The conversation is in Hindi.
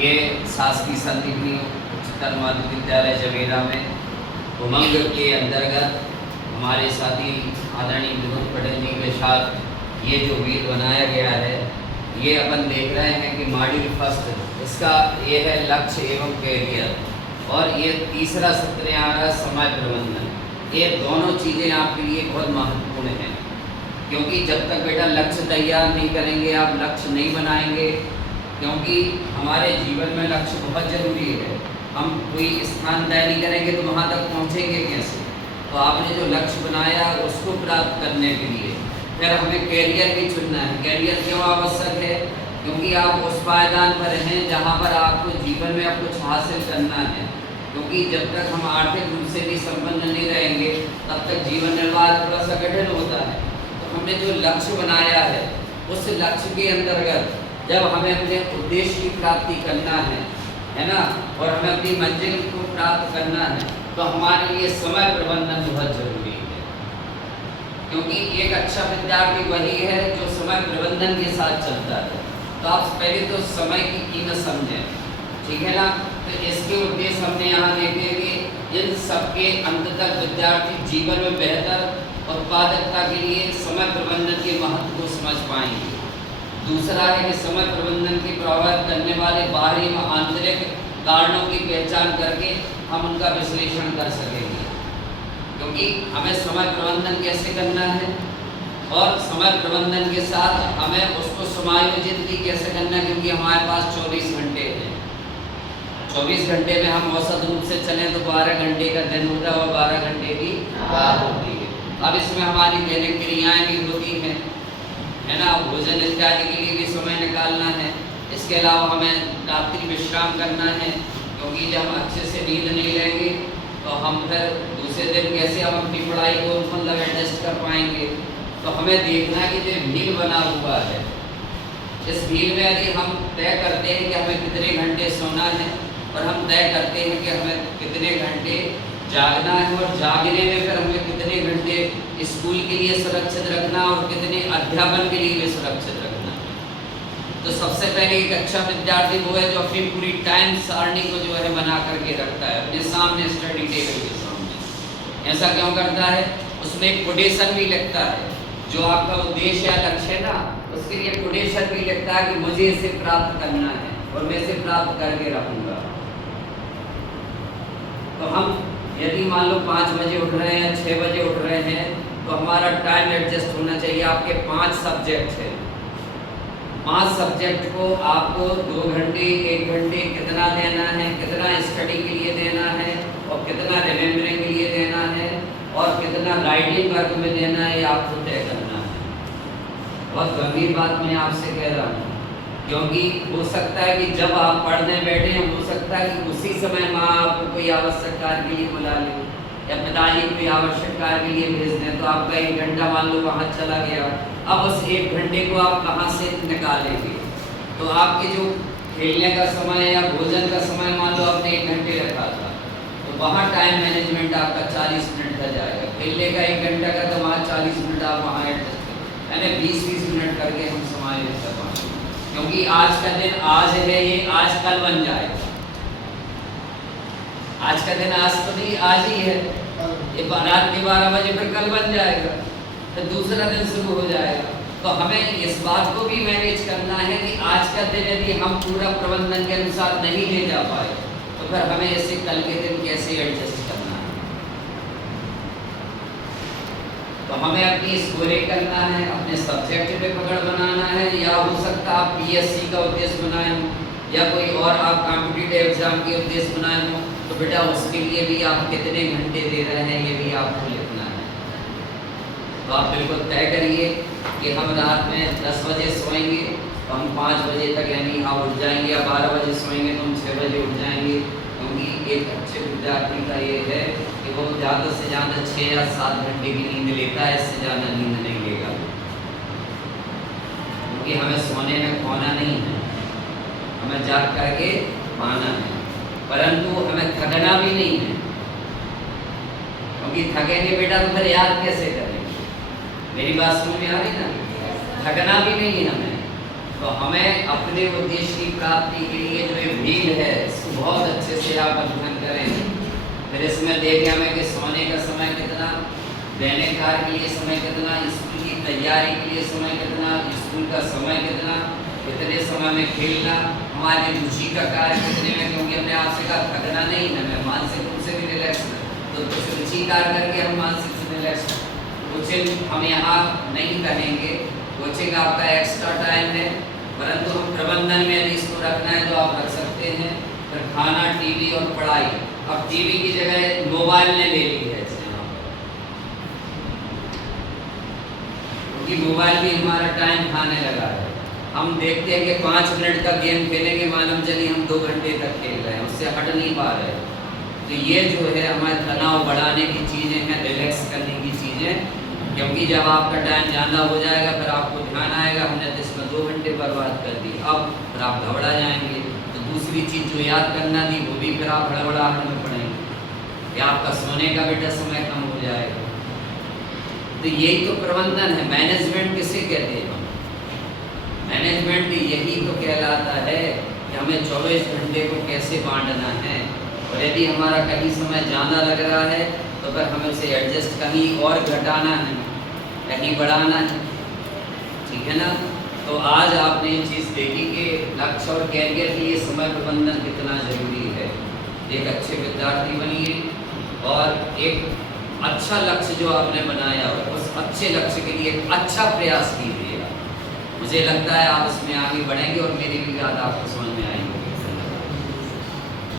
ये शासकीय संदीपनी उच्चतर माध्यमिक विद्यालय जवेरा में उमंग के अंतर्गत हमारे साथी आदरणीय विनोद पटेल जी के साथ ये जो व्हील बनाया गया है, ये अपन देख रहे हैं कि मॉड्यूल फर्स्ट इसका ये है लक्ष्य एवं कैरियर, और ये तीसरा सत्र आ रहा है समय प्रबंधन। ये दोनों चीज़ें आपके लिए बहुत महत्वपूर्ण हैं, क्योंकि जब तक बेटा लक्ष्य तैयार नहीं करेंगे, आप लक्ष्य नहीं बनाएंगे, क्योंकि हमारे जीवन में लक्ष्य बहुत ज़रूरी है। हम कोई स्थान तय नहीं करेंगे तो वहाँ तक पहुँचेंगे कैसे? तो आपने जो लक्ष्य बनाया उसको प्राप्त करने के लिए फिर हमें कैरियर भी चुनना है। कैरियर क्यों आवश्यक है? क्योंकि आप उस पायदान पर हैं जहाँ पर आपको जीवन में अब कुछ हासिल करना है, क्योंकि जब तक हम आर्थिक रूप से भी संपन्न नहीं रहेंगे तब तक जीवन निर्वाह थोड़ा सा कठिन होता है। तो हमने जो लक्ष्य बनाया है उस लक्ष्य के अंतर्गत जब हमें अपने उद्देश्य की प्राप्ति करना है ना, और हमें अपनी मंजिल को प्राप्त करना है, तो हमारे लिए समय प्रबंधन बहुत जरूरी है। क्योंकि एक अच्छा विद्यार्थी वही है जो समय प्रबंधन के साथ चलता है। तो आप पहले तो समय की कीमत समझें, ठीक है ना। तो इसके उद्देश्य हमने यहाँ देखे कि इन सबके अंत तक विद्यार्थी जीवन में बेहतर उत्पादकता के लिए समय प्रबंधन के महत्व को समझ पाएंगे। दूसरा है कि समय प्रबंधन की प्रभावित करने वाले बाहरी व आंतरिक कारणों की पहचान करके हम उनका विश्लेषण कर सकेंगे, क्योंकि हमें समय प्रबंधन कैसे करना है और समय प्रबंधन के साथ हमें उसको समायोजित भी कैसे करना है, क्योंकि हमारे पास 24 घंटे हैं। 24 घंटे में हम औसत रूप से चलें तो 12 घंटे का दिन होता है और 12 घंटे की रात होती है। अब इसमें हमारी दैनिक क्रियाएँ भी होती हैं, है ना, भोजन इत्यादि के लिए भी समय निकालना है। इसके अलावा हमें रात्रि विश्राम करना है, क्योंकि जब हम अच्छे से नींद नहीं लेंगे तो हम फिर दूसरे दिन कैसे हम अपनी पढ़ाई को मतलब एडजस्ट कर पाएंगे। तो हमें देखना कि जो व्हील बना हुआ है, इस व्हील में यदि हम तय करते हैं कि हमें कितने घंटे सोना है और हम तय करते हैं कि हमें कितने घंटे जागना है, और जागने में फिर हमें कितने घंटे स्कूल के लिए सुरक्षित रखना और कितने अध्यापन के लिए भी सुरक्षित रखना है। तो सबसे पहले एक अच्छा विद्यार्थी वो है जो अपनी पूरी टाइम सारणी को जो है बना करके रखता है अपने सामने, स्टडी टेबल के सामने। ऐसा क्यों करता है? उसमें एक कोटेशन भी लिखता है, जो आपका उद्देश्य या लक्ष्य है ना, उसके लिए कोटेशन भी लिखता है कि मुझे इसे प्राप्त करना है और मैं इसे प्राप्त करके रखूँगा। तो हम यदि मान लो 5 बजे उठ रहे हैं, 6 बजे उठ रहे हैं, तो हमारा टाइम एडजस्ट होना चाहिए। आपके 5 सब्जेक्ट हैं, 5 सब्जेक्ट को आपको 2 घंटे 1 घंटे कितना देना है, कितना स्टडी के लिए देना है और कितना रिमेम्बरिंग के लिए देना है और कितना राइटिंग वर्क में देना है, आपको तय करना है। बहुत गंभीर बात मैं आपसे कह रहा हूँ, क्योंकि हो सकता है कि जब आप पढ़ने बैठे हैं, हो सकता है कि उसी समय माँ आपको कोई आवश्यक कार्य के लिए बुला ले या पिताजी कोई आवश्यक कार्य के लिए भेज दें, तो आपका 1 घंटा मान लो वहाँ चला गया। अब उस 1 घंटे को आप कहाँ से निकालेंगे? तो आपके जो खेलने का समय या भोजन का समय मान लो आपने 1 घंटे रखा था, तो वहाँ टाइम मैनेजमेंट आपका 40 मिनट का जाएगा। खेलने का 1 घंटा का, तो वहाँ 40 मिनट आप वहाँ एडजस्ट करें, यानी 20-20 मिनट करके हम समायोजित कर पाएंगे। क्योंकि आज का दिन आज है, ये आज कल बन जाएगा। आज का दिन आज तो नहीं, आज ही है, ये रात के 12 बजे फिर कल बन जाएगा, फिर दूसरा दिन शुरू हो जाएगा। तो हमें इस बात को भी मैनेज करना है कि आज का दिन यदि हम पूरा प्रबंधन के अनुसार नहीं ले जा पाए तो फिर हमें इसे कल के दिन कैसे एडजस्ट करना है। तो हमें अपनी स्कोरिंग करना है, अपने सब्जेक्ट पे पकड़ बनाना है, या हो सकता है आप पीएससी का उद्देश्य बनाए हो या कोई और आप कॉम्पिटिटिव एग्जाम के उद्देश्य बनाए हो, तो बेटा उसके लिए भी आप कितने घंटे दे रहे हैं ये भी आपको लिखना है। तो आप बिल्कुल तय करिए कि हम रात में 10 बजे सोएंगे तो हम 5 बजे तक यानी हाँ उठ जाएंगे, या 12 बजे सोएंगे तो हम 6 बजे उठ जाएंगे। क्योंकि एक अच्छे विद्यार्थी का ये है कि वो ज़्यादा से ज़्यादा 6 या 7 घंटे की नींद लेता है, इससे ज़्यादा नींद नहीं लेगा। क्योंकि हमें सोने में खोना नहीं है, हमें जाग करके पाना है, परंतु हमें थकना भी नहीं है। क्योंकि थकेंगे बेटा तो फिर याद कैसे करेंगे? मेरी बात समझ में आ रही ना? थकना भी नहीं है हमें, तो हमें अपने उद्देश्य की प्राप्ति के लिए जो ये व्हील है इसको बहुत अच्छे से आप अध्ययन करें। फिर इसमें देखें हमें कि सोने का समय कितना, दैनिक कार्य के लिए समय कितना, स्कूल की तैयारी के लिए समय कितना, स्कूल का समय कितना, कितने समय में खेलना, हमारी रुचि का कार्य कितने में, क्योंकि हमने आपसे कहा थकना नहीं है, मैं मानसिक रूप से भी रिलैक्स है, तो कुछ रुचि कार्य करके हम मानसिक से रिलैक्स। कोचिंग हम यहाँ नहीं कहेंगे, कोचिंग आपका एक्स्ट्रा टाइम है, परंतु हम प्रबंधन में यदि इसको रखना है तो आप रख सकते हैं। फिर खाना, टीवी और पढ़ाई। अब टीवी की जगह मोबाइल ने ले ली है क्योंकि मोबाइल भी हमारा टाइम खाने लगा है। हम देखते हैं कि 5 मिनट का गेम खेलेंगे, मालूम चलिए हम 2 घंटे तक खेल रहे हैं, उससे हट नहीं पा रहे। तो ये जो है हमारे तनाव बढ़ाने की चीज़ें हैं, रिलैक्स करने की चीज़ें, क्योंकि जब आपका टाइम ज़्यादा हो जाएगा फिर आपको ध्यान आएगा हमने तो इसमें 2 घंटे बर्बाद कर दी, अब फिर आप घबरा जाएंगे। तो दूसरी चीज़ जो याद करना थी वो भी फिर आप हड़बड़ाहट में पड़ेंगे या आपका सोने का बेटा समय कम हो जाएगा। तो यही तो प्रबंधन है। मैनेजमेंट किसे कहते हैं? मैनेजमेंट यही तो कहलाता है कि हमें 24 घंटे को कैसे बांटना है, और यदि हमारा कहीं समय ज़्यादा लग रहा है तो फिर हमें उसे एडजस्ट कहीं और घटाना है, कहीं बढ़ाना है, ठीक है ना। तो आज आपने ये चीज़ देखी कि लक्ष्य और कैरियर के लिए समय प्रबंधन कितना ज़रूरी है। एक अच्छे विद्यार्थी बनिए और एक अच्छा लक्ष्य जो आपने बनाया उस अच्छे लक्ष्य के लिए एक अच्छा प्रयास कीजिएगा। मुझे लगता है आप इसमें आगे बढ़ेंगे और मेरी भी बात आपको समझ